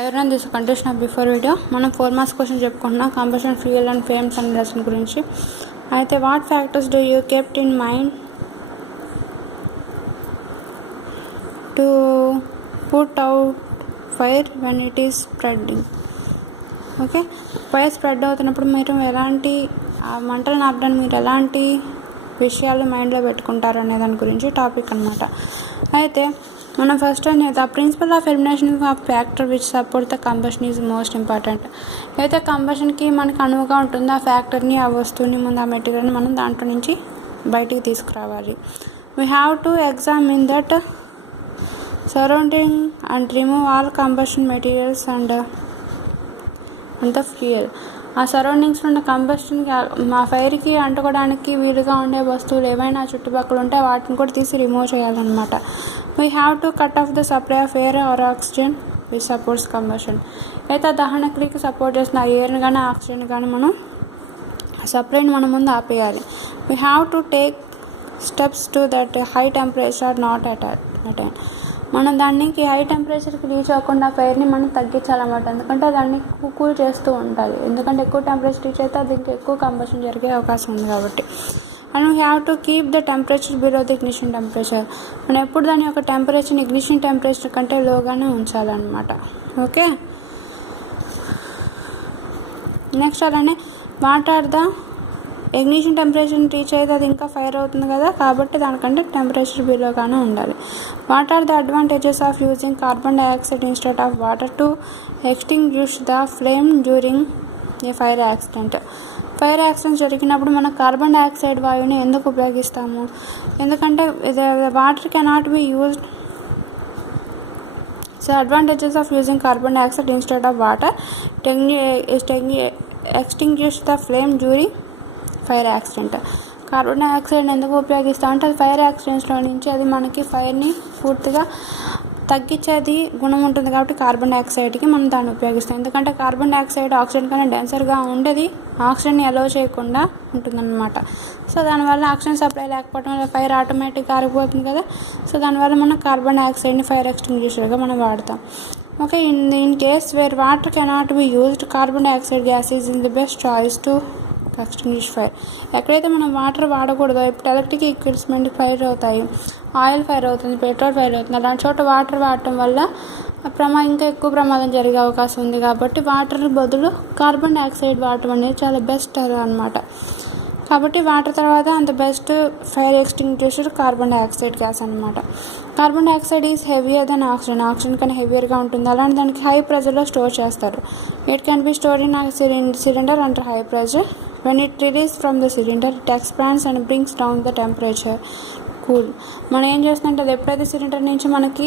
Iron this condition of before video మనం 4 marks question చెప్పుకుంటున్నాం combustion fuel and flames అనే lesson గురించి. అయితే what factors do you kept in mind to put out fire when it is spreading? Okay, fire spread అవుతున్నప్పుడు మీరు ఎలాంటి మంటలు ఆపడానికి మీరు ఎలాంటి విషయాలు మైండ్లో పెట్టుకుంటారు అనే దాని గురించి టాపిక్ అనమాట. అయితే మనం first the principle of elimination of factor which support the combustion is most important. అయితే కంబషన్కి మనకు అనువుగా ఉంటుంది ఆ ఫ్యాక్టర్ని, ఆ వస్తువుని, ముందు ఆ మెటీరియల్ని మనం దాంట్లో నుంచి బయటికి తీసుకురావాలి. We have to examine that surrounding and remove all combustion materials and the fuel. ఆ సరౌండింగ్స్లో ఉన్న కంబషన్కి మా ఫైర్కి అంటుకోవడానికి వీలుగా ఉండే వస్తువులు ఏవైనా చుట్టుపక్కల ఉంటే వాటిని కూడా తీసి రిమూవ్ చేయాలన్నమాట. We have to cut off the supply of air or oxygen which supports combustion. అయితే దహన క్రియకి సపోర్ట్ చేసిన ఎయిర్ని కానీ ఆక్సిజన్ కానీ మనం సప్లైని మనం ముందు ఆపేయాలి. We have to take steps to that high temperature not attain. మనం దానికి హై టెంపరేచర్కి రీచ్ అవ్వకుండా ఫైర్ని మనం తగ్గించాలన్నమాట. ఎందుకంటే దాన్ని కూల్ చేస్తూ ఉండాలి. ఎందుకంటే ఎక్కువ టెంపరేచర్ రీచ్ అయితే దీనికి ఎక్కువ కంబషన్ జరిగే అవకాశం ఉంది కాబట్టి. And we have to keep the temperature below the ignition temperature. మనం ఎప్పుడు దాని యొక్క టెంపరేచర్ని ఇగ్నిషన్ టెంపరేచర్ కంటే లోగానే ఉంచాలన్నమాట. ఓకే, నెక్స్ట్ అలానే వాట్ ఆర్ ద ఇగ్నిషన్ టెంపరేచర్ని రీచ్ అయితే అది ఇంకా ఫైర్ అవుతుంది కదా, కాబట్టి దానికంటే టెంపరేచర్ బిలోగానే ఉండాలి. What are the advantages of using carbon dioxide instead of water to extinguish the flame during a fire accident? Fire accident జరిగినప్పుడు మనం కార్బన్ డైఆక్సైడ్ వాయువుని ఎందుకు ఉపయోగిస్తాము? ఎందుకంటే water cannot be used. So advantages of using carbon dioxide instead of water extinguish the flame during fire accident. Carbon డైఆక్సైడ్ని ఎందుకు ఉపయోగిస్తాం అంటే అది ఫైర్ యాక్సిడెంట్స్లో నుంచి అది మనకి ఫైర్ని పూర్తిగా తగ్గించేది గుణం ఉంటుంది కాబట్టి కార్బన్ డైఆక్సైడ్కి మనం దాన్ని ఉపయోగిస్తాం. ఎందుకంటే కార్బన్ డైఆక్సైడ్ ఆక్సిజన్ కన్నా డెన్సర్గా ఉండేది ఆక్సిజన్ని అలో చేయకుండా ఉంటుందన్నమాట. సో దానివల్ల ఆక్సిజన్ సప్లై లేకపోవడం వల్ల ఫైర్ ఆటోమేటిక్గా ఆరిపోతుంది కదా. సో దానివల్ల మనం కార్బన్ డైఆక్సైడ్ని ఫైర్ ఎక్స్టింగ్విషర్గా మనం వాడతాం. Okay, in case where water cannot be used carbon dioxide gas is in the best choice to extinguish fire. ఎక్కడైతే మనం వాటర్ వాడకూడదో, ఇప్పుడు ఎలక్ట్రిక్ ఎక్విప్మెంట్ ఫైర్ అవుతాయి, ఆయిల్ ఫైర్ అవుతుంది, పెట్రోల్ ఫైర్ అవుతుంది, అలాంటి చోట వాటర్ వాడటం వల్ల ఇంకా ఎక్కువ ప్రమాదం జరిగే అవకాశం ఉంది. కాబట్టి వాటర్ బదులు కార్బన్ డైఆక్సైడ్ వాడటం అనేది చాలా బెస్ట్ అనమాట. కాబట్టి వాటర్ తర్వాత అంత best fire extinguisher carbon dioxide gas అనమాట. Carbon dioxide is heavier than oxygen. Oxygen కన్నా హెవియర్గా ఉంటుంది. అలాంటి దానికి హై ప్రెజర్లో స్టోర్ చేస్తారు. It can be store in cylinder under high pressure. When it releases from the cylinder, it expands and brings down the temperature. Cool. మనం ఏం చేస్తుందంటే అది ఎప్పుడైతే సిలిండర్ నుంచి మనకి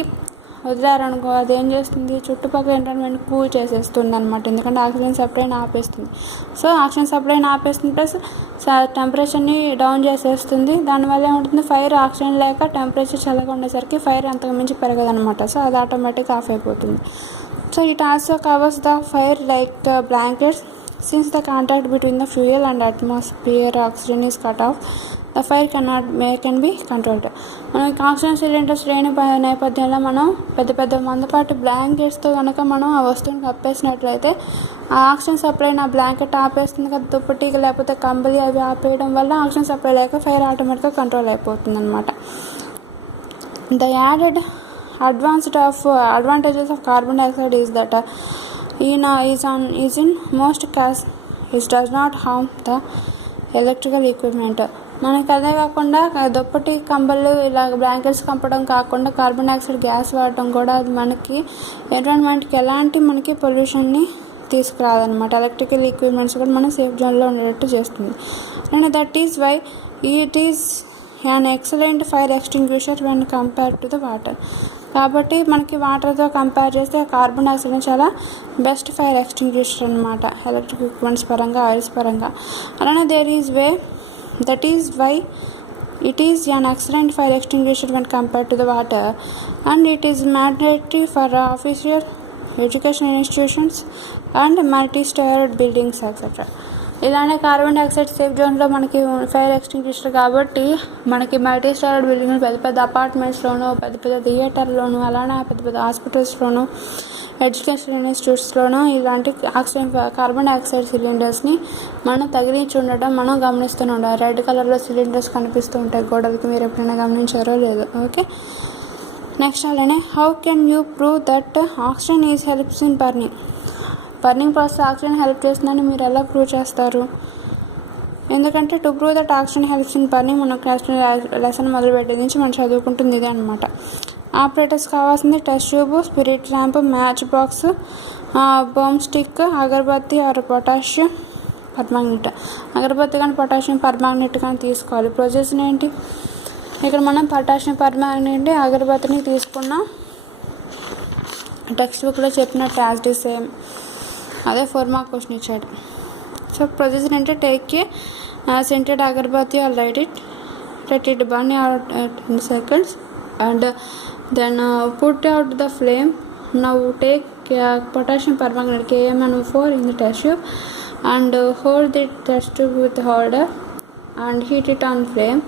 వదిలేరనుకో అది ఏం చేస్తుంది, చుట్టుపక్కల ఎన్విరాన్మెంట్ కూల్ చేసేస్తుంది అనమాట. ఎందుకంటే ఆక్సిజన్ సప్లైని ఆపేస్తుంది. సో ఆక్సిజన్ సప్లైని ఆపేస్తుంది ప్లస్ టెంపరేచర్ని డౌన్ చేసేస్తుంది. దానివల్ల ఏముంటుంది, ఫైర్ ఆక్సిజన్ లేక టెంపరేచర్ చల్లగా ఉండేసరికి ఫైర్ అంతకు మించి పెరగదనమాట. సో అది ఆటోమేటిక్గా ఆఫ్ అయిపోతుంది. So it also covers the fire like blankets. Since the contact between the fuel and atmosphere oxygen is cut off, the fire can be controlled. మనకి oxygen cylinders లేని నేపథ్యంలో మనం పెద్ద మందపాటి బ్లాంకెట్స్తో కనుక మనం ఆ వస్తువుని కప్పేసినట్లయితే ఆ ఆక్సిజన్ సప్లైని ఆ బ్లాంకెట్ ఆపేస్తుంది కదా, దుప్పటి లేకపోతే కంబలి అవి ఆపేయడం వల్ల ఆక్సిజన్ సప్లై లేక ఫైర్ ఆటోమేటిక్గా కంట్రోల్ అయిపోతుంది అనమాట. The added advantages of carbon dioxide is that is in most cases it does not harm the electrical equipment. మనకి అదే కాకుండా దుప్పటి కంబళ్ళు ఇలా బ్లాంకెట్స్ కంపడం కాకుండా కార్బన్ డైఆక్సైడ్ గ్యాస్ వాడటం కూడా అది మనకి ఎన్విరాన్మెంట్కి ఎలాంటి మనకి పొల్యూషన్ని తీసుకురాదనమాట. ఎలక్ట్రికల్ ఎక్విప్మెంట్స్ కూడా మనం సేఫ్ జోన్లో ఉండేటట్టు చేస్తుంది. And that is why it is an excellent fire extinguisher when compared to the water. కాబట్టి మనకి వాటర్తో కంపేర్ చేస్తే కార్బన్ డైఆక్సైడ్ చాలా బెస్ట్ ఫైర్ ఎక్స్టింగ్విషర్ అనమాట, ఎలక్ట్రిక్ ఎక్విప్మెంట్స్ పరంగా, ఆయిల్స్ పరంగా. అలానే that is why it is an excellent fire extinguisher when compared to the water and it is mandatory for official education institutions and multi-stored buildings etc. ఇలానే carbon dioxide safe జోన్లో మనకి fire extinguisher కాబట్టి మనకి multi starved బిల్డింగ్లు పెద్ద అపార్ట్మెంట్స్లోనూ, పెద్ద థియేటర్లోనూ, అలానే పెద్ద హాస్పిటల్స్లోనూ ఎడ్యుకేషన్ ఇన్స్టిట్యూట్స్లోనూ ఇలాంటి కార్బన్ డైఆక్సైడ్ సిలిండర్స్ని మనం తగిలించి ఉండటం మనం గమనిస్తూనే ఉండాలి. రెడ్ కలర్లో సిలిండర్స్ కనిపిస్తూ ఉంటాయి గోడలకి, మీరు ఎప్పుడైనా గమనించారో లేదో. ఓకే, నెక్స్ట్ అలానే how can you prove that oxygen is helps in burning process oxygen help చేస్తుందని మీరు ఎలా ప్రూవ్ చేస్తారు? ఎందుకంటే to prove that oxygen helps in burning మన క్లాస్ లెసన్ మొదలుపెట్టే నుంచి మనం చదువుకుంటుంది ఇదే అనమాట. ఆపరేటర్స్ కావాల్సింది test tube, spirit lamp, match box, బమ్ stick, agarbatti or potassium permanganate. అగరబత్తి కానీ పొటాషియం పర్మాంగనేట్ కానీ తీసుకోవాలి. ప్రొసెస్ ఏంటి? ఇక్కడ మనం పొటాషియం పర్మాంగనేట్ అగరబత్తిని తీసుకున్నాం. టెక్స్ట్ బుక్లో చెప్పినట్టు యాజ్ డి సేమ్ అదే 4 మార్క్ క్వశ్చన్ ఇచ్చాడు. సో ప్రొసీజర్ అంటే take a scented agarbatti or let it burn out 10 seconds and then put out the flame. Now take potassium permanganate KMnO4 in the test tube and hold the test tube with the holder and heat it on flame.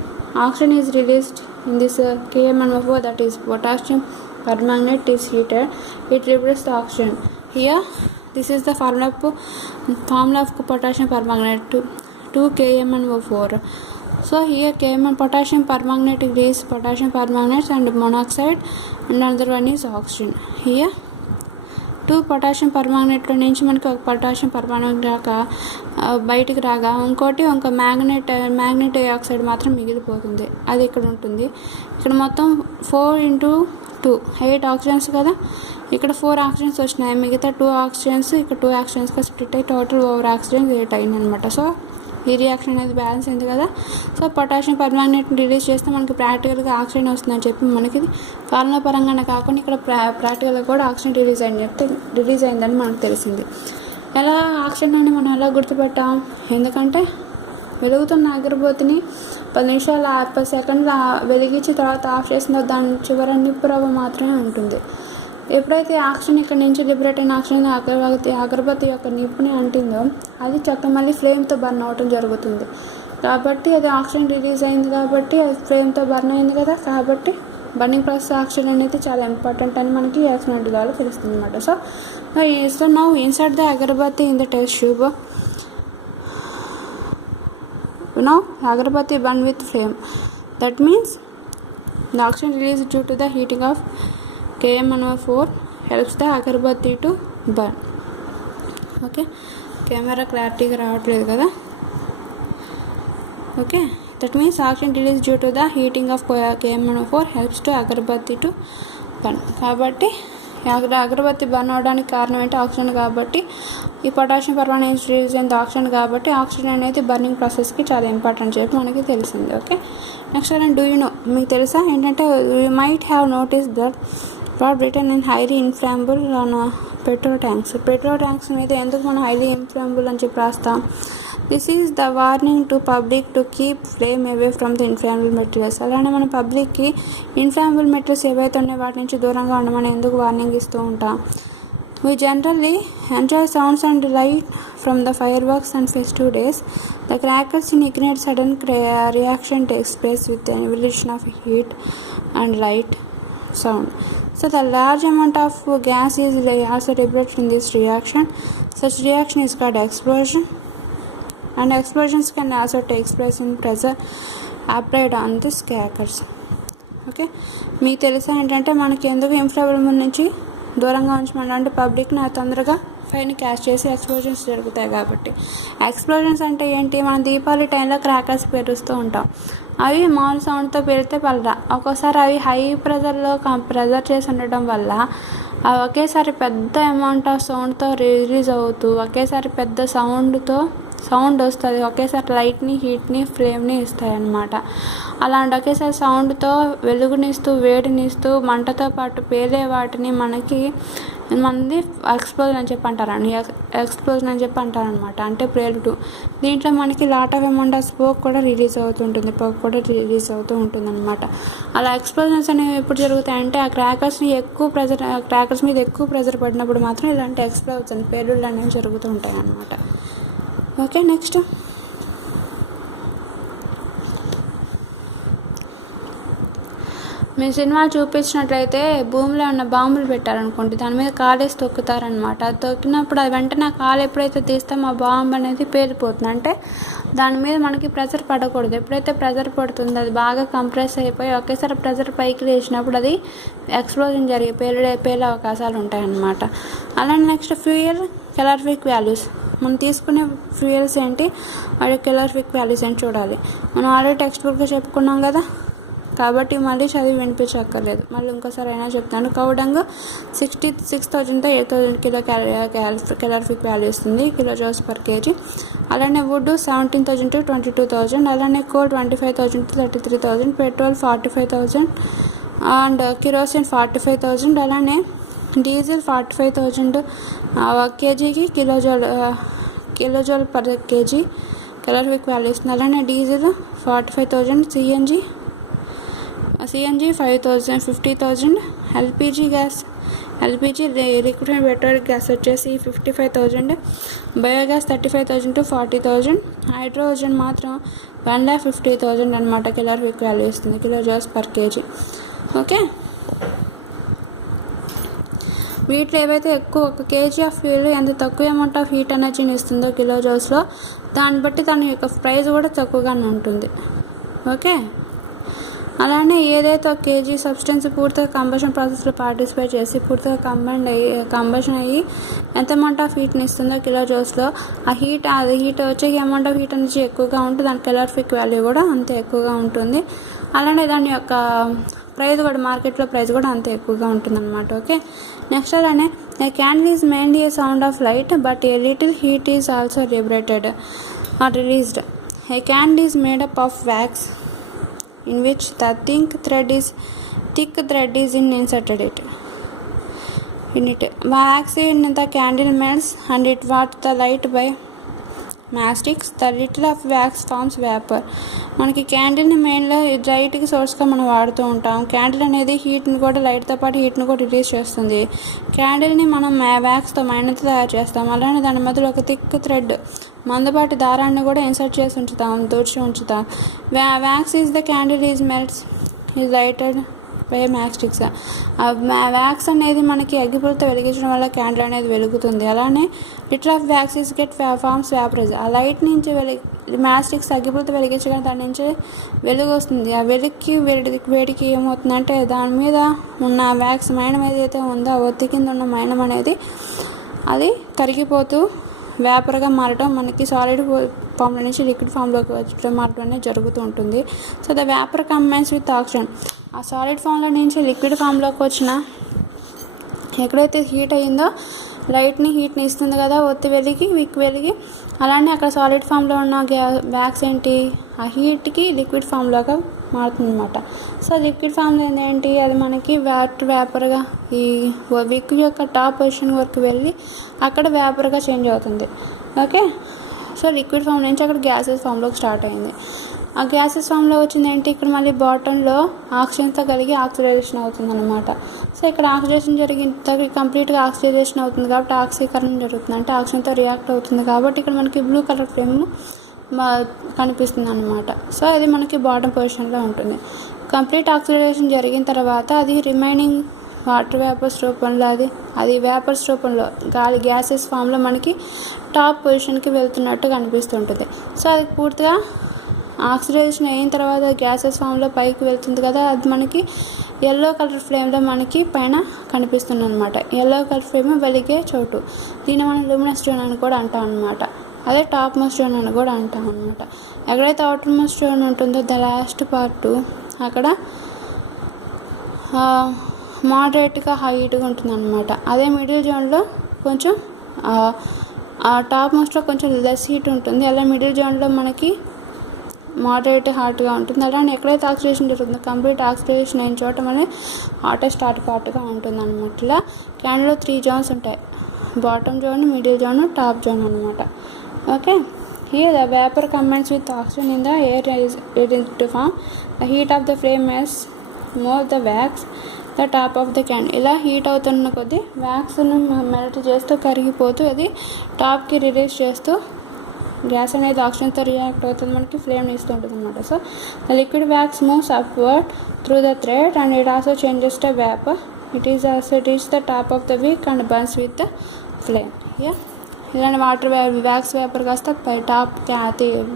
Oxygen is released in this KMnO4, that is potassium permanganate is heated. It replaces the oxygen. Here this is the formula of potassium permanganate 2 KMnO4. So here potassium permanganate is potassium permanganate and monoxide and another one is oxygen. Here 2 potassium permanganate నుంచి మనకి ఒక potassium permanganate రాగా బయటికి రాగా ఒక magnet dioxide మాత్రం మిగిలిపోతుంది, అది ఇక్కడ ఉంటుంది. ఇక్కడ మొత్తం 4 × 2 8 ఆక్సిజన్స్ కదా, ఇక్కడ 4 ఆక్సిజన్స్ వచ్చినాయి, మిగతా 2 ఆక్సిజన్స్ ఇక్కడ 2 ఆక్సిజన్స్గా స్ప్లిట్ అయ్యి టోటల్ ఓవర్ ఆక్సిజన్స్ 8 అయింది అనమాట. సో ఈ రియాక్షన్ అనేది బ్యాలెన్స్ అయింది కదా. సో పొటాషియం పర్మాంగనేట్ని రిలీజ్ చేస్తే మనకి ప్రాక్టికల్గా ఆక్సిజన్ వస్తుందని చెప్పి మనకి ఫార్ములా పరంగానే కాకుండా ఇక్కడ ప్రాక్టికల్గా కూడా ఆక్సిజన్ రిలీజ్ అయిందని మనకు తెలిసింది. ఎలా ఆక్సిజన్ అని మనం ఎలా గుర్తుపెట్టాం? ఎందుకంటే వెలుగుతున్న అగరబత్తిని 10 నిమిషాలు 10 సెకండ్లు వెలిగించి తర్వాత ఆఫ్ చేసిన దాని చివర నిప్పు రవ్వ మాత్రమే ఉంటుంది. ఎప్పుడైతే ఆక్సిజన్ ఇక్కడ నుంచి లిబరేట్ అయిన ఆక్సిజన్ అగరబత్తి యొక్క నిప్పుని అంటిందో అది చక్కగా మళ్ళీ ఫ్లేమ్తో బర్న్ అవటం జరుగుతుంది. కాబట్టి అది ఆక్సిజన్ రిలీజ్ అయింది కాబట్టి అది ఫ్లేమ్తో బర్న్ అయింది కదా, కాబట్టి బర్నింగ్ ప్రాసెస్ ఆక్సిజన్ అనేది చాలా ఇంపార్టెంట్ అని మనకి ఎక్స్పెరిమెంట్ ద్వారా తెలుస్తుంది అనమాట. So now insert the agarbatti in the test tube. Now agarbatti burn with flame, that means the oxygen released due to the heating of KMnO4 helps the agarbatti to burn. Okay, camera క్లారిటీగా రావట్లేదు కదా. Okay, that means oxygen released due to the heating of KMnO4 helps to agarbatti to burn. కాబట్టి అగరబత్తి burn అవడానికి కారణం ఏంటి? Oxygen. కాబట్టి ఈ potassium permanganate release అయింది ఆక్సిజన్ కాబట్టి ఆక్సిజన్ అనేది బర్నింగ్ ప్రాసెస్కి చాలా ఇంపార్టెంట్ చెప్పి మనకి తెలిసింది. Okay, next do you know, మీకు తెలుసా ఏంటంటే you might have notice that what return in highly inflammable on petrol tanks మీద ఎందుకు మనం హైలీ ఇన్ఫ్లామబుల్ అని చెప్పి రాస్తాం? This is the warning to public to keep flame away from the inflammable materials. అలానే మన పబ్లిక్కి ఇన్ఫ్లామబుల్ మెటీరియల్స్ ఏవైతే ఉన్నాయో వాటి నుంచి దూరంగా ఉండమని ఎందుకు వార్నింగ్ ఇస్తూ ఉంటాం? We generally enjoy sounds and light from the fireworks and festive days. The crackers in ignite sudden reaction takes place with the evolution of heat and light sound. So the large amount of gas is also liberated in this reaction. Such reaction is called explosion. And explosions can also take place in pressure applied on the crackers. Okay, మీకు తెలుసా ఏంటంటే మనకి ఎందుకు inflammable నుంచి దూరంగా ఉంచమని అంటే పబ్లిక్ని తొందరగా పైన క్యాచ్ చేసి ఎక్స్ప్లోజన్స్ జరుగుతాయి కాబట్టి. ఎక్స్ప్లోజన్స్ అంటే ఏంటి? మనం దీపావళి టైంలో క్రాకర్స్ పేరుస్తూ ఉంటాం, అవి మామూలు సౌండ్తో పేరితే పలరా. ఒక్కోసారి అవి హై ప్రెజర్ చేసి ఉండటం వల్ల అవి ఒకేసారి పెద్ద అమౌంట్ ఆఫ్ సౌండ్తో రిలీజ్ అవుతూ ఒకేసారి పెద్ద సౌండ్ వస్తుంది, ఒకేసారి లైట్ని హీట్ని ఫ్లేమ్ని ఇస్తాయి అన్నమాట. అలాంటి ఒకేసారి సౌండ్తో వెలుగునిస్తూ వేడినిస్తూ మంటతో పాటు పేలే వాటిని మనది ఎక్స్ప్లోజన్ అని చెప్పి అంటారనమాట. అంటే ప్రేలుడు. దీంట్లో మనకి lot of amount of smoke కూడా రిలీజ్ అవుతుంటుంది, పొగ కూడా రిలీజ్ అవుతూ ఉంటుంది అనమాట. అలా ఎక్స్ప్లోజన్స్ అనేవి ఎప్పుడు జరుగుతాయంటే ఆ క్రాకర్స్ మీద ఎక్కువ ప్రెజర్ పడినప్పుడు మాత్రం ఇలాంటి ఎక్స్ప్లోజన్ పేలుళ్ళు అనేవి జరుగుతూ ఉంటాయి అన్నమాట. ఓకే, నెక్స్ట్ మీరు సినిమా చూపించినట్లయితే భూమిలో ఉన్న బాంబులు పెట్టారనుకోండి, దాని మీద కాలేసి తొక్కుతారనమాట. అది తొక్కినప్పుడు అది వెంటనే ఆ కాలు ఎప్పుడైతే తీస్తామో ఆ బాంబు అనేది పేలిపోతుంది. అంటే దాని మీద మనకి ప్రెషర్ పడకూడదు. ఎప్పుడైతే ప్రెషర్ పడుతుందో అది బాగా కంప్రెస్ అయిపోయి ఒకేసారి ప్రెషర్ పైకి లేచినప్పుడు అది ఎక్స్ప్లోజన్ జరిగి పేలే అవకాశాలు ఉంటాయన్నమాట. అలానే నెక్స్ట్ ఫ్యూయల్ కెలరిఫిక్ వాల్యూస్. మనం తీసుకునే ఫ్యూయల్స్ ఏంటి, వాటి కెలరిఫిక్ వాల్యూస్ ఏంటి చూడాలి. మనం ఆల్రెడీ టెక్స్ట్ బుక్లో చెప్పుకున్నాం కదా, కాబట్టి మళ్ళీ చదివి వినిపించక్కర్లేదు. మళ్ళీ ఇంకోసారి అయినా చెప్తాను. Cow dung 66,000 to 8,000 kilo calorific value ఇస్తుంది కిలో జౌల్స్ పర్ కేజీ. అలానే వుడ్ 17,000 to 22,000. అలానే coal 25,000 to 33,000. Petrol 45,000 and kerosene 45,000. అలానే డీజిల్ 45,000 కేజీకి kilojoule per KG calorific value ఇస్తుంది. అలానే diesel 45,000. CNG 5,000 50,000. LPG liquid and petrolic gas వచ్చేసి 55,000. Biogas 35,000 to 40,000. హైడ్రోజన్ మాత్రం 150,000 అనమాట కెలరిఫిక్ వాల్యూ ఇస్తుంది kilo joules per KG. Okay, వీటిలో ఏవైతే ఎక్కువ ఒక కేజీ ఆఫ్ ఫ్యూయల్ ఎంత తక్కువ అమౌంట్ ఆఫ్ హీట్ ఎనర్జీని ఇస్తుందో కిలో జౌల్స్లో, దాన్ని బట్టి దాని యొక్క ప్రైస్ కూడా తక్కువగానే ఉంటుంది. ఓకే, అలానే ఏదైతే ఒక కేజీ సబ్స్టెన్స్ పూర్తిగా కంబషన్ ప్రాసెస్లో పార్టిసిపేట్ చేసి పూర్తిగా కంబషన్ అయ్యి ఎంత అమౌంట్ ఆఫ్ హీట్ని ఇస్తుందో కిలో జౌల్స్లో, అది హీట్ వచ్చే అమౌంట్ ఆఫ్ హీట్ అనేది ఎక్కువగా ఉంటుంది, దాని కెలరిఫిక్ వాల్యూ కూడా అంతే ఎక్కువగా ఉంటుంది. అలానే దాని యొక్క ప్రైస్ కూడా మార్కెట్లో ప్రైస్ కూడా అంతే ఎక్కువగా ఉంటుందన్నమాట. ఓకే, నెక్స్ట్ అలానే a candle is mainly a sound of light but a little heat is also liberated or released. A candle is made up of wax in which the thick thread is inserted in it. Wax in the candle melts and it watch the light by matchsticks. The little of wax forms vapor. మనకి క్యాండిల్ని మెయిన్గా లైట్కి సోర్స్గా మనం వాడుతూ ఉంటాం. Candle అనేది హీట్ని కూడా లైట్తో పాటు హీట్ని కూడా release చేస్తుంది. క్యాండిల్ని మనం వ్యాక్స్తో మైనతో తయారు చేస్తాం. అలానే దాని మధ్యలో ఒక థిక్ థ్రెడ్ మందపాటి దారాన్ని కూడా ఇన్సర్ట్ చేసి దూర్చి ఉంచుతాం. Wax is the candle is melts is lighted by matchsticks. Wax అనేది మనకి అగ్గిపుల్లతో వెలిగించడం వల్ల క్యాండిల్ అనేది వెలుగుతుంది. అలానే little of wax is get forms vaporise. ఆ లైట్ నుంచి మ్యాస్టిక్స్ అగ్గిపుల్లతో వెలిగించగానే దాని నుంచి వెలుగు వస్తుంది. ఆ వేడికి ఏమవుతుందంటే దాని మీద ఉన్న వ్యాక్స్ మైనం ఏదైతే ఉందో ఆ ఒత్తి కింద ఉన్న మైనం అనేది అది కరిగిపోతూ వేపర్గా మారడం, మనకి సాలిడ్ ఫామ్లో నుంచి లిక్విడ్ ఫామ్లోకి వచ్చడం మారడం అనేది జరుగుతూ ఉంటుంది. So the vapour combines with oxygen. ఆ సాలిడ్ ఫామ్లో నుంచి లిక్విడ్ ఫామ్లోకి వచ్చిన ఎక్కడైతే హీట్ అయ్యిందో హీట్ని ఇస్తుంది కదా ఒత్తి వెలిగి, అలానే అక్కడ సాలిడ్ ఫామ్లో ఉన్న వ్యాక్స్ ఏంటి ఆ హీట్కి లిక్విడ్ ఫామ్లోగా మారుతుంది అనమాట. సో లిక్విడ్ ఫామ్లో ఏంటి అది మనకి వేపర్గా ఈ విక్ యొక్క టాప్ పొజిషన్ వరకు వెళ్ళి అక్కడ వేపర్గా చేంజ్ అవుతుంది. ఓకే, సో లిక్విడ్ ఫామ్ నుంచి అక్కడ గ్యాసెస్ ఫామ్లోకి స్టార్ట్ అయింది. ఆ గ్యాసెస్ ఫామ్లో వచ్చింది ఏంటి ఇక్కడ మళ్ళీ బాటంలో ఆక్సిజన్తో కలిగి ఆక్సిడైజేషన్ అవుతుంది అనమాట. సో ఇక్కడ ఆక్సిడేషన్ కంప్లీట్గా ఆక్సిడైజేషన్ అవుతుంది కాబట్టి ఆక్సీకరణం జరుగుతుంది, అంటే ఆక్సిజన్తో రియాక్ట్ అవుతుంది కాబట్టి ఇక్కడ మనకి బ్లూ కలర్ ఫ్లేమ్ కనిపిస్తుంది అనమాట. సో అది మనకి బాటమ్ పొజిషన్లో ఉంటుంది. కంప్లీట్ ఆక్సిడైజేషన్ జరిగిన తర్వాత అది రిమైనింగ్ వాటర్ వేపర్స్ రూపంలో అది వేపర్స్ రూపంలో గ్యాసెస్ ఫామ్లో మనకి టాప్ పొజిషన్కి వెళ్తున్నట్టు కనిపిస్తుంటుంది. సో అది పూర్తిగా ఆక్సిడైజేషన్ అయిన తర్వాత గ్యాసెస్ ఫామ్లో పైకి వెళ్తుంది కదా, అది మనకి ఎల్లో కలర్ ఫ్లేమ్లో మనకి పైన కనిపిస్తుంది అనమాట. ఎల్లో కలర్ ఫ్లేమ్ వెలిగే చోటు, దీన్ని మనం లూమినస్ జోన్ అని కూడా అంటాం అనమాట. అదే టాప్ మోస్ట్ జోన్ అని కూడా అంటాం అనమాట. ఎక్కడైతే అవుటర్ మోస్ట్ జోన్ ఉంటుందో ద లాస్ట్ పార్ట్ అక్కడ మోడరేట్గా హైట్గా ఉంటుంది అనమాట. అదే మిడిల్ జోన్లో కొంచెం టాప్ మోస్ట్లో కొంచెం లెస్ హీట్ ఉంటుంది. అలా మిడిల్ జోన్లో మనకి మోడరేట్ హాట్గా ఉంటుంది. అలానే ఎక్కడైతే ఆక్సిడేషన్ జరుగుతుందో కంప్లీట్ ఆక్సిడేషన్ అయిన చోట మనకి హాటెస్ట్ పార్ట్గా ఉంటుంది అనమాట. ఇలా క్యాండిల్లో 3 జోన్స్ ఉంటాయి, bottom zone, middle zone, top zone అనమాట. Okay, here the vapor combines with oxygen in the air is to form the heat of the flame as more the wax the top of the candle. ఇలా heat అవుతున్న కొద్దీ వ్యాక్స్ను melt చేస్తూ కరిగిపోతూ అది టాప్కి release చేస్తూ gas అనేది ఆక్సిజన్తో react అవుతుంది, మనకి ఫ్లేమ్ని ఇస్తూ ఉంటుంది అనమాట. So the liquid wax moves upward through the thread and it also changes the vapour. It is the top of the wick and burns with the flame. ఇలాంటి వాటర్ వ్యాక్స్ వేపర్ కాస్త పై top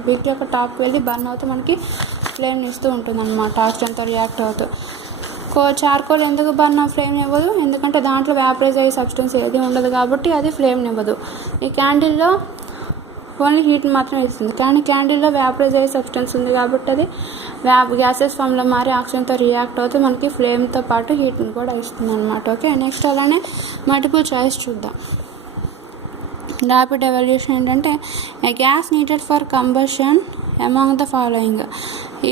విక్ యొక్క టాప్కి వెళ్ళి burn అవుతూ మనకి ఫ్లేమ్ని ఇస్తూ ఉంటుంది అనమాట, ఆక్సిజన్తో రియాక్ట్ అవుతూ. చార్కోల్ ఎందుకు బర్న్ ఫ్లేమ్ని ఇవ్వదు? ఎందుకంటే దాంట్లో వ్యాపరైజ్ అయ్యే సబ్స్టెన్స్ ఏది ఉండదు కాబట్టి అది ఫ్లేమ్ని ఇవ్వదు. ఈ క్యాండిల్లో ఓన్లీ హీట్ని మాత్రం ఇస్తుంది, కానీ క్యాండిల్లో వ్యాపరైజ్ అయ్యే సబ్స్టెన్స్ ఉంది కాబట్టి అది గ్యాసెస్ ఫామ్లో మారి ఆక్సిజన్తో రియాక్ట్ అవుతూ మనకి ఫ్లేమ్తో పాటు హీట్ని కూడా ఇస్తుంది అనమాట. ఓకే, నెక్స్ట్ అలానే మల్టిపుల్ చాయిస్ చూద్దాం. ర్యాపిడ్ ఎవల్యూషన్ ఏంటంటే a gas needed for combustion among the following.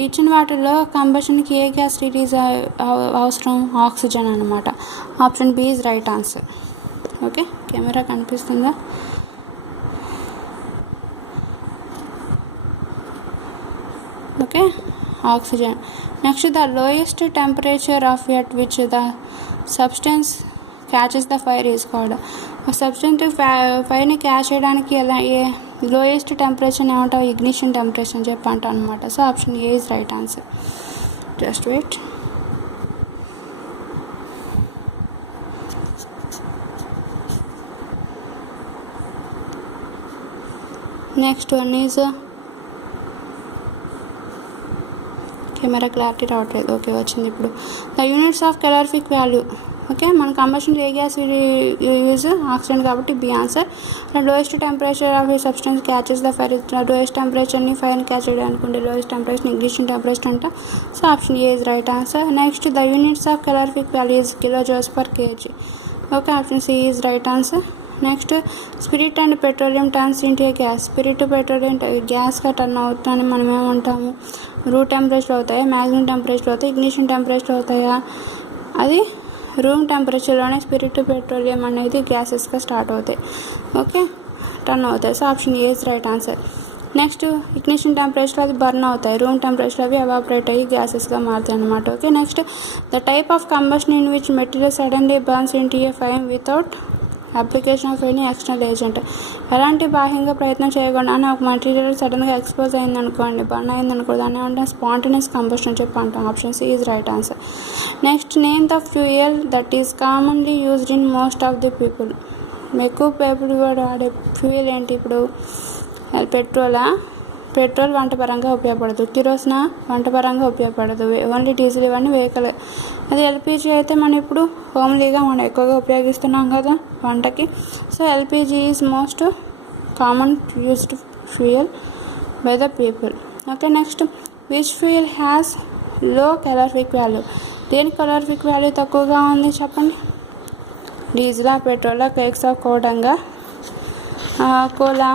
ఇచ్చిన వాటిల్లో కంబషన్కి ఏ గ్యాస్ రిలీజ్ అవసరం? ఆక్సిజన్ అనమాట. Option B is right answer. Okay, camera కనిపిస్తుందా? Okay, oxygen. Next the lowest temperature of at which the substance catches the fire is called. Substance ఫైర్ని catch చేయడానికి ఎలా లోయెస్ట్ టెంపరేచర్ ఏమంటావు? ఇగ్నిషన్ టెంపరేచర్ అని చెప్పి అంటాం అనమాట. So option A is right answer. Just wait. Next one is camera clarity రావట్లేదు. Okay, వచ్చింది ఇప్పుడు. The units of calorific value. Okay, మన కంబషన్ ఏ గ్యాస్ యూజ్? ఆక్సిజన్ కాబట్టి B answer. Lowest temperature of substance catches the fire. Lowest టెంపరేచర్ని ఫైర్ని catch చేయడానికి lowest temperature ignition temperature అంట. So option A is right answer. Next the units of calorific value is kilo joules per KG. Okay, option C is right answer. Next spirit and petroleum turns into a gas. Spirit petroleum గ్యాస్గా turn అవుతాయని మనం ఏమంటాము? Room temperature అవుతాయా, maximum temperature అవుతాయి, ignition temperature అవుతాయా? అది room టెంపరేచర్లోనే spirit petroleum అనేది గ్యాసెస్గా స్టార్ట్ అవుతాయి. ఓకే, టర్న్ అవుతాయి. So option A is right answer. Next ignition temperature అది బర్న్ అవుతాయి, రూమ్ టెంపరేచర్ అవి ఎవాపరేట్ అయ్యి గ్యాసెస్గా మారుతాయి అన్నమాట. Okay, next the type of combustion in which material suddenly burns into a flame without application of any external agent. ఎలాంటి బాహ్యంగా ప్రయత్నం చేయకుండానే ఒక మెటీరియల్ సడన్గా ఎక్స్పోజ్ అయిందనుకోండి, బర్న్ అయిందనుకో, దాన్ని ఏమంటే స్పాంటేనియస్ కంబషన్ అని చెప్పి అంటాం. Option C is right answer. Next name the fuel that is commonly used in most of the people. ఎక్కువ పీపుల్ వాడే ఫ్యూయల్ ఏంటి? ఇప్పుడు పెట్రోలా? పెట్రోల్ వంట పరంగా ఉపయోగపడదు. కిరోసిన్ వంట పరంగా ఉపయోగపడదు. ఓన్లీ డీజిల్ ఇవన్నీ వెహికల్. అది ఎల్పిజి అయితే మనం ఇప్పుడు హోమ్లీగా మనం ఎక్కువగా ఉపయోగిస్తున్నాం కదా వంటకి. So LPG is most common used fuel by the people. Okay, next which fuel has low calorific value. దేని క్యాలరిఫిక్ వాల్యూ తక్కువగా ఉంది చెప్పండి? డీజిలా, పెట్రోలా, కేక్స్ ఆఫ్ కోడంగా, కోలా.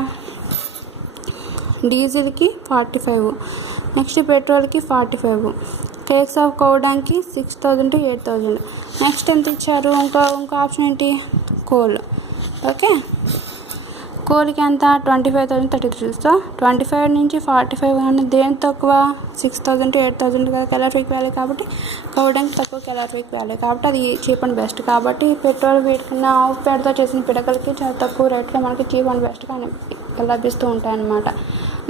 డీజిల్కి 45, నెక్స్ట్ పెట్రోల్కి 45, కేక్స్ ఆఫ్ కోవడానికి 6000 to 8000. నెక్స్ట్ ఎంత ఇచ్చారు? ఇంకో ఆప్షన్ ఏంటి? కోల్. ఓకే, కోల్కి ఎంత? 25,033. సో 25 నుంచి 45 అనేది దేని తక్కువ? 6000 to 8000 కదా క్యాలరిఫిక్ వాల్యూ, కాబట్టి కోవడానికి తక్కువ క్యాలరిఫిక్ వాల్యూ, కాబట్టి అది చీప్ అండ్ బెస్ట్. కాబట్టి పెట్రోల్ వీటికన్నా ఆఫ్ పేడతో చేసిన పిడకలకి చాలా తక్కువ రేట్లో మనకి చీప్ అండ్ బెస్ట్గా లభిస్తూ ఉంటాయన్నమాట.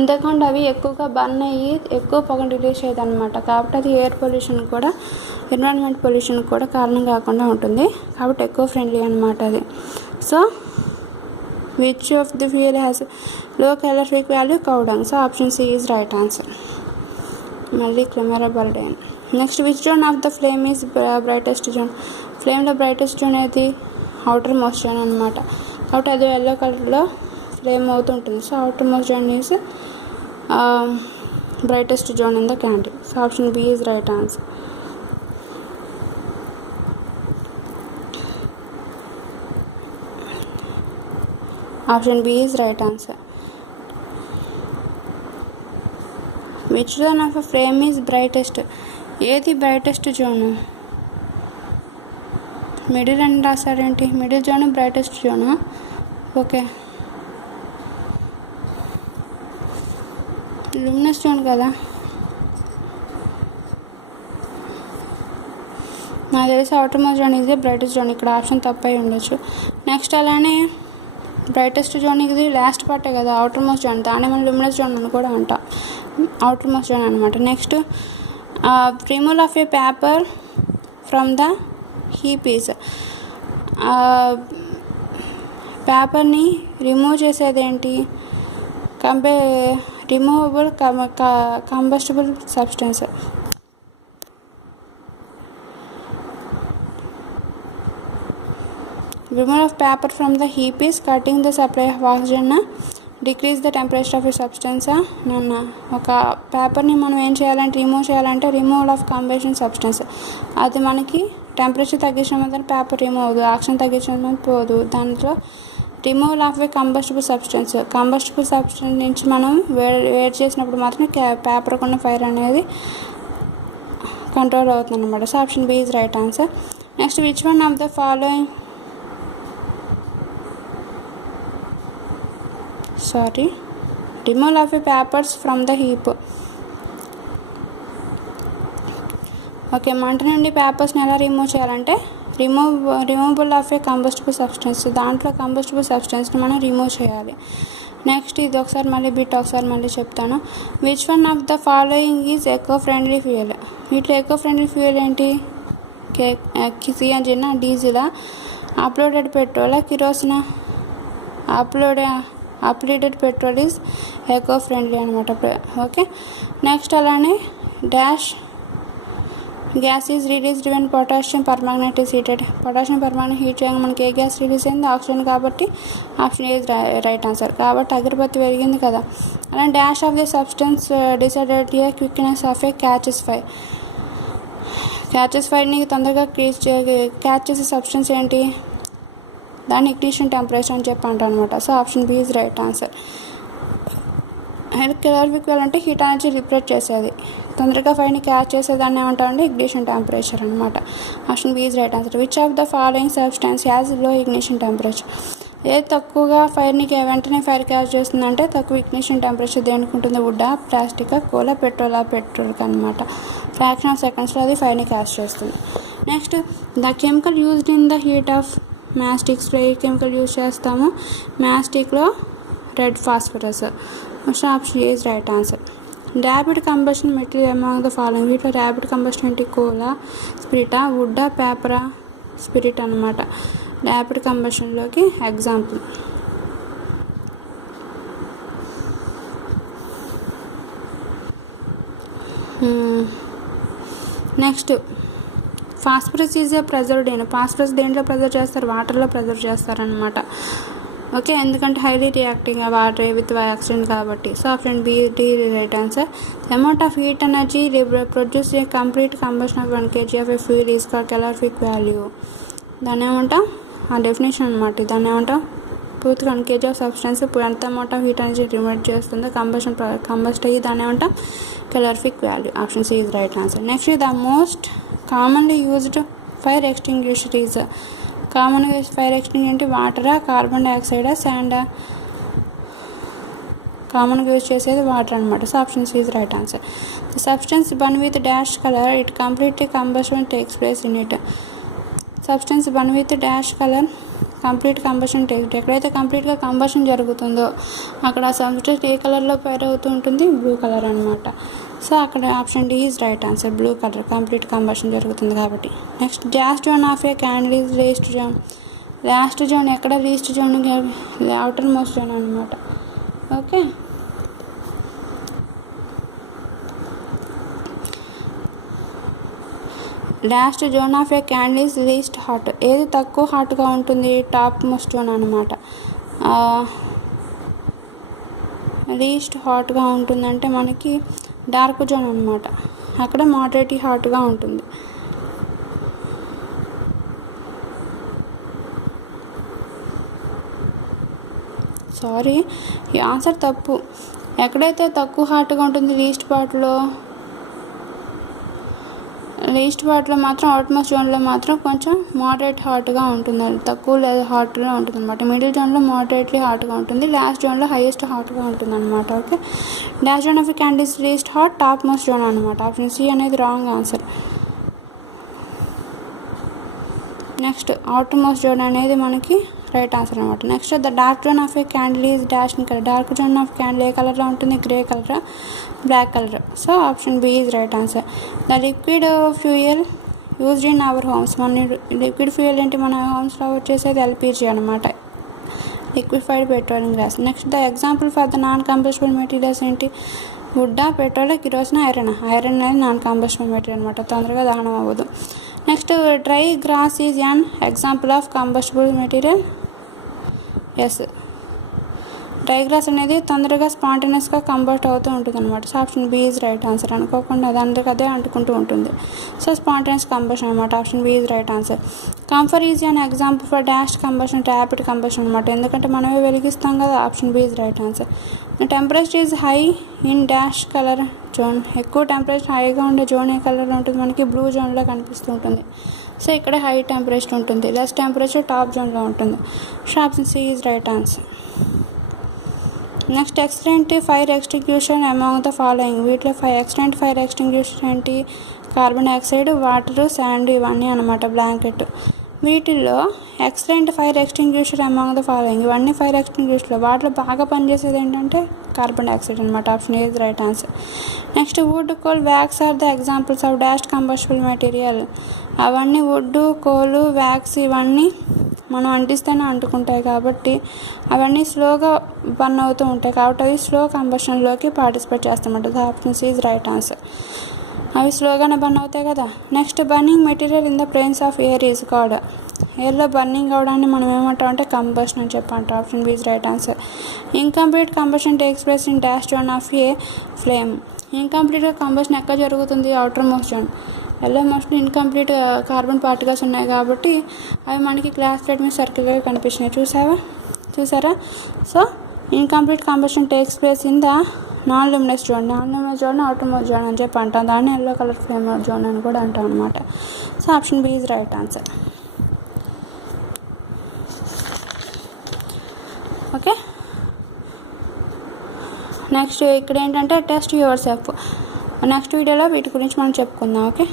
అంతేకాకుండా అవి ఎక్కువగా బర్న్ అయ్యి ఎక్కువ పొగను రిలీజ్ చేయదన్నమాట. కాబట్టి అది ఎయిర్ పొల్యూషన్ కూడా, ఎన్విరాన్మెంట్ పొల్యూషన్ కూడా కారణం కాకుండా ఉంటుంది. కాబట్టి ఎక్కువ ఫ్రెండ్లీ అనమాట అది. So which of the fuel has low calorific value? Cow dung. So option C is right answer. మళ్ళీ కెమెరా బర్డ్ అయ్యాను. Next which zone of the flame is brightest zone. ఫ్లేమ్లో బ్రైటెస్ట్ జోన్ ఏది? అవుటర్ మోస్ట్ జోన్ అనమాట. కాబట్టి అది yellow కలర్లో flame అవుతుంటుంది. So outermost zone is brightest zone in the candle. So option B is right answer. Option B is right answer. Which zone of a flame is brightest? ఏది brightest zone? Middle అని రాసారేంటి? Middle zone brightest జోనా? Okay, luminous zone కదా నాకు తెలిసి outermost zone ఇదే brightest zone. ఇక్కడ option తప్పై ఉండొచ్చు. నెక్స్ట్ అలానే బ్రైటెస్ట్ జోన్ ఇది లాస్ట్ పార్టే కదా, అవుటర్ మోస్ట్ జోన్, దాన్ని మనం ల్యూమినస్ జోన్ అని కూడా అంటాం, అవుటర్ మోస్ట్ జోన్ అనమాట. Next removal of A paper from the heap is, పేపర్ని రిమూవ్ చేసేది ఏంటి, removable combustible substance. Removal of paper from the heap is cutting the supply of oxygen, decrease the temperature of a substance. ఒక పేపర్ని మనం ఏం చేయాలంటే remove చేయాలంటే removal of combustion substance, అది మనకి టెంపరేచర్ తగ్గించడం వల్ల పేపర్ రిమూవ్ అవ్వదు, ఆక్సిజన్ తగ్గించడం వల్ల పోదు. దాంట్లో removal of a combustible substance నుంచి మనం వేడి చేసినప్పుడు మాత్రం పేపర్ కొన్న ఫైర్ అనేది కంట్రోల్ అవుతుంది అనమాట. So option B is right answer. Next which one of the following removal of a papers from the heap. Okay, మంట నుండి పేపర్స్ని ఎలా రిమూవ్ చేయాలంటే removable of a combustible substance, దాంట్లో కంబస్టిబుల్ సబ్స్టెన్స్ని మనం రిమూవ్ చేయాలి. నెక్స్ట్ ఇది ఒకసారి మళ్ళీ చెప్తాను. Which one of the following is eco friendly fuel. వీటిలో ఎకో ఫ్రెండ్లీ ఫ్యూయల్ ఏంటి, సిఎన్జినా, డీజిలా, అప్లోడెడ్ పెట్రోలా, కిరోసినా. Unleaded petrol is eco friendly అనమాట. ఓకే, నెక్స్ట్ అలానే dash gas is released when potassium permanganate is heated. Potassium permanganate heat చేయగా మనకి ఏ గ్యాస్ రిలీజ్ అయింది, ఆక్సిజన్, కాబట్టి ఆప్షన్ ఈజ్ రైట్ ఆన్సర్. కాబట్టి అగరబత్తి వెలిగింది కదా. అలానే dash of the substance decided a quickness of a catches ఫైర్ని తొందరగా క్యాచ్ చేసే సబ్స్టెన్స్ ఏంటి, దాన్ని ఇగ్నిషన్ టెంపరేచర్ అని చెప్పి అంటాం అనమాట. So option B is right answer. Calorific fuel అంటే హీట్ ఎనర్జీ రిప్రెట్ చేసేది, తొందరగా ఫైర్ని క్యాచ్ చేసేదాన్ని ఏమంటామంటే ఇగ్నిషన్ టెంపరేచర్ అనమాట. Option B is right answer. Which of the following substance has low ignition temperature. ఏది తక్కువగా ఫైర్ని వెంటనే ఫైర్ క్యాచ్ చేస్తుందంటే తక్కువ ఇగ్నిషన్ టెంపరేచర్ దేనికి ఉంటుంది, వుడ్డా, ప్లాస్టికా, కోలా, పెట్రోల్కి అనమాట. ఫ్రాక్షన్ ఆఫ్ సెకండ్స్లో అది ఫైర్ని క్యాచ్ చేస్తుంది. Next the chemical used in the heat of matchstick spray. Chemical use చేస్తాము మ్యాస్టిక్లో, red phosphorus. Option is right answer. Rapid combustion material among the following. వీటిలో ర్యాపిడ్ కంబషన్ ఏంటి, కోలా, స్పిరిటా, వుడ్డా, పేపరా, స్పిరిట్ అనమాట. ర్యాపిడ్ కంబషన్లోకి example. Next phosphorus is a preserved in. Phosphorus దేంట్లో ప్రెజర్ చేస్తారు, వాటర్లో ప్రెజర్ చేస్తారనమాట. ఓకే, ఎందుకంటే highly reacting water with oxygen కాబట్టి. So option B D right answer. Amount of heat energy produce a complete combustion of 1 kg of a fuel is called calorific value. దాన్ని ఏమంటాం, ఆ definition అనమాట. దాన్ని ఏమంటాం, పూర్తిగా 1 kg ఆఫ్ సబ్స్టెన్స్ ఎంత amount of heat energy remove చేస్తుందో combust అయ్యి దాన్ని ఏమంటాం, calorific value. Option C is right answer. Next the most commonly used fire extinguisher is. కామన్గా యూజ్ ఫైర్ ఎక్స్టింగ్విషర్ అంటే వాటరా, కార్బన్ డైఆక్సైడా, శాండా. కామన్గా యూజ్ చేసేది వాటర్ అనమాట. So option C is right answer. The substance burn with dash colour it completely combustion takes place in it. Substance burn with dash colour complete combustion takes. ఎక్కడైతే కంప్లీట్గా combustion జరుగుతుందో అక్కడ substance ఏ కలర్లో fire అవుతూ ఉంటుంది, blue colour అనమాట. So అక్కడ option D is right answer, blue colour, complete combustion జరుగుతుంది కాబట్టి. Next last zone of a candle is least zone. Last zone ఎక్కడ, least zone outermost zone అనమాట. Okay, last zone of a candle is least hot. ఏది తక్కువ హాట్గా ఉంటుంది, topmost zone అనమాట. Least హాట్గా ఉంటుందంటే మనకి డార్క్ జోన్ అనమాట. అక్కడ మోడరేట్ హాట్గా ఉంటుంది. సారీ, ఈ ఆన్సర్ తప్పు. ఎక్కడైతే తక్కువ హాట్గా ఉంటుంది లీస్ట్ పార్ట్లో మాత్రం అవుట్మోస్ట్ జోన్లో మాత్రం కొంచెం మోడరేట్ హాట్గా ఉంటుంది, తక్కువ లేదా హాట్గా ఉంటుంది అనమాట. మిడిల్ జోన్లో మోడరేట్లీ హాట్గా ఉంటుంది, లాస్ట్ జోన్లో హైయెస్ట్ హాట్గా ఉంటుంది అనమాట. Okay, last zone of candles least hot, topmost zone అనమాట. ఆప్షన్ సి అనేది wrong answer. Next outermost zone అనేది మనకి రైట్ ఆన్సర్ అనమాట. Next the dark zone of a candle is dash in colour. Dark zone of candle ఏ కలర్లో ఉంటుంది? Grey colour, black colour. So option B is right answer. The liquid fuel used in our homes. మన liquid fuel ఏంటి మన హోమ్స్లో వచ్చేసేది LPG అనమాట, liquefied petroleum gas. Next the example for the non combustible materials ఏంటి? వుడ్డా, petrol, kerosene, iron. Iron అనేది non combustible material అనమాట, తొందరగా దహనం అవ్వదు. Next dry grass is an example of combustible material. Yes, dry grass అనేది తొందరగా స్పాంటేనియస్గా కంబస్ట్ అవుతూ ఉంటుంది అనమాట. So option B is right answer. అనుకోకుండా దానికి అదే అంటుకుంటూ ఉంటుంది. సో స్పాంటేనియస్ కంబషన్ అనమాట. Option B is right answer. Camphor is an example for dash combustion, rapid combustion అనమాట, ఎందుకంటే మనమే వెలిగిస్తాం కదా. Option B is right answer. Temperature is high in dash colour zone. ఎక్కువ టెంపరేచర్ హైగా ఉండే జోన్ ఏ కలర్లో ఉంటుంది? మనకి బ్లూ జోన్లో కనిపిస్తూ ఉంటుంది. సో ఇక్కడ హై టెంపరేచర్ ఉంటుంది, లెస్ టెంపరేచర్ టాప్ జోన్లో ఉంటుంది. So option C is right answer. Next extent fire extinguisher among the following. వీటిలో ఎక్స్టెంట్ ఫైర్ ఎక్స్టింగ్యూషన్ ఏంటి? కార్బన్ డైఆక్సైడ్, వాటర్, శాండ్ ఇవన్నీ అనమాట, బ్లాంకెట్. వీటిల్లో excellent fire extinguisher among the following. ఇవన్నీ fire ఎక్స్టింగ్యూషర్లో వాటిలో బాగా పనిచేసేది ఏంటంటే కార్బన్ డైఆక్సైడ్ అనమాట. Option A is right answer. Next wood, coal, wax are the examples of dash combustible material. అవన్నీ వుడ్, కోలు, వ్యాక్స్ ఇవన్నీ మనం అంటిస్తేనే అంటుకుంటాయి కాబట్టి అవన్నీ స్లోగా బర్న్ అవుతూ ఉంటాయి కాబట్టి అవి స్లో కంబషన్లోకి పార్టిసిపేట్ చేస్తామంట. Option C is right answer. అవి స్లోగానే బర్న్ అవుతాయి కదా. Next burning material in the presence of air is called. ఎయిర్లో బర్నింగ్ అవడాన్ని మనం ఏమంటాం అంటే కంబషన్ అని చెప్పంటాం. Option B is right answer. Incomplete combustion takes place in dash zone of a flame. ఇన్కంప్లీట్గా కంబషన్ ఎక్కడ జరుగుతుంది? Outermost zone. Yellow most incomplete carbon particles ఉన్నాయి కాబట్టి అవి మనకి క్లాస్ ప్లేట్ మీద సర్కిల్గా కనిపిస్తున్నాయి. చూసారా? So incomplete combustion takes place in the non luminous zone. Non luminous zone outermost zone అని చెప్పి అంటాం. దాన్ని ఎల్లో కలర్ ఫ్లేమ్ జోన్ అని కూడా అంటాం అనమాట. So option B is right answer. Okay, next ఇక్కడ ఏంటంటే టెస్ట్ యువర్ సెల్ఫ్. నెక్స్ట్ వీడియోలో వీటి గురించి మనం చెప్పుకుందాం. ఓకే.